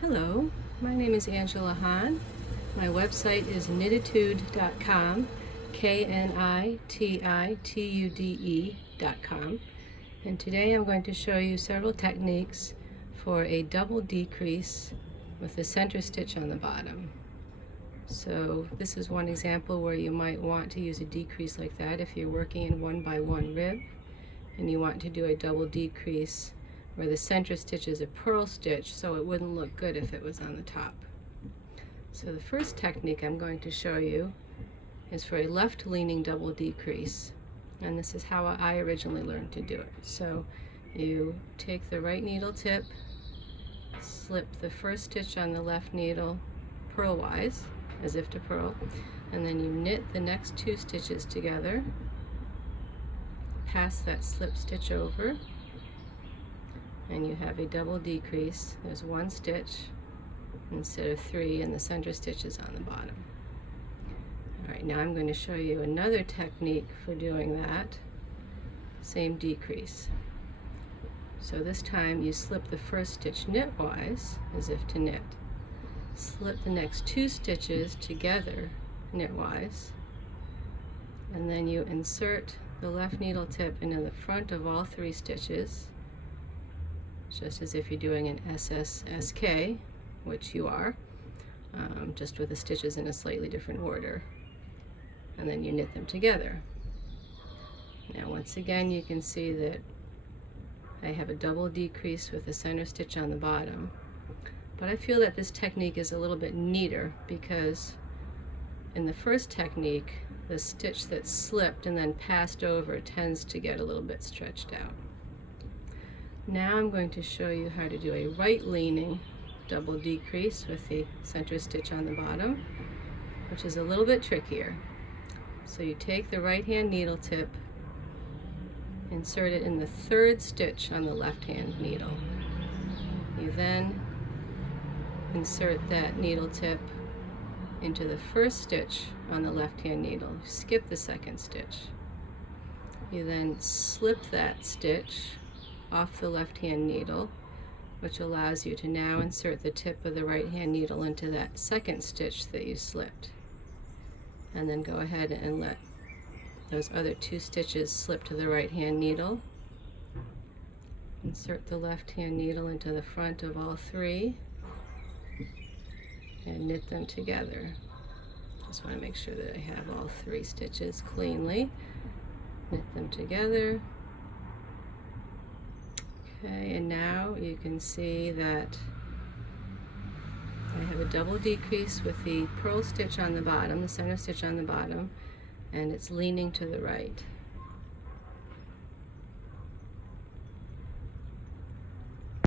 Hello, my name is Angela Hahn. My website is knititude.com, knititude.com, and today I'm going to show you several techniques for a double decrease with a center stitch on the bottom. So this is one example where you might want to use a decrease like that if you're working in 1x1 rib and you want to do a double decrease where the center stitch is a purl stitch, so it wouldn't look good if it was on the top. So the first technique I'm going to show you is for a left leaning double decrease, and this is how I originally learned to do it. So you take the right needle tip, slip the first stitch on the left needle purlwise as if to purl, and then you knit the next two stitches together, pass that slip stitch over, and you have a double decrease. There's one stitch instead of three, and the center stitch is on the bottom. Alright, now I'm going to show you another technique for doing that same decrease. So this time you slip the first stitch knitwise as if to knit, slip the next two stitches together knitwise, and then you insert the left needle tip into the front of all three stitches, just as if you're doing an SSSK, which you are, just with the stitches in a slightly different order, and then you knit them together. Now once again you can see that I have a double decrease with the center stitch on the bottom, but I feel that this technique is a little bit neater because in the first technique the stitch that slipped and then passed over tends to get a little bit stretched out. Now I'm going to show you how to do a right leaning double decrease with the center stitch on the bottom, which is a little bit trickier. So you take the right hand needle tip, insert it in the third stitch on the left hand needle. You then insert that needle tip into the first stitch on the left hand needle. Skip the second stitch. You then slip that stitch off the left hand needle, which allows you to now insert the tip of the right hand needle into that second stitch that you slipped, and then go ahead and let those other two stitches slip to the right hand needle. Insert the left hand needle into the front of all three and knit them together. Just want to make sure that I have all three stitches cleanly. Knit them together. Okay, and now you can see that I have a double decrease with the purl stitch on the bottom, the center stitch on the bottom, and it's leaning to the right.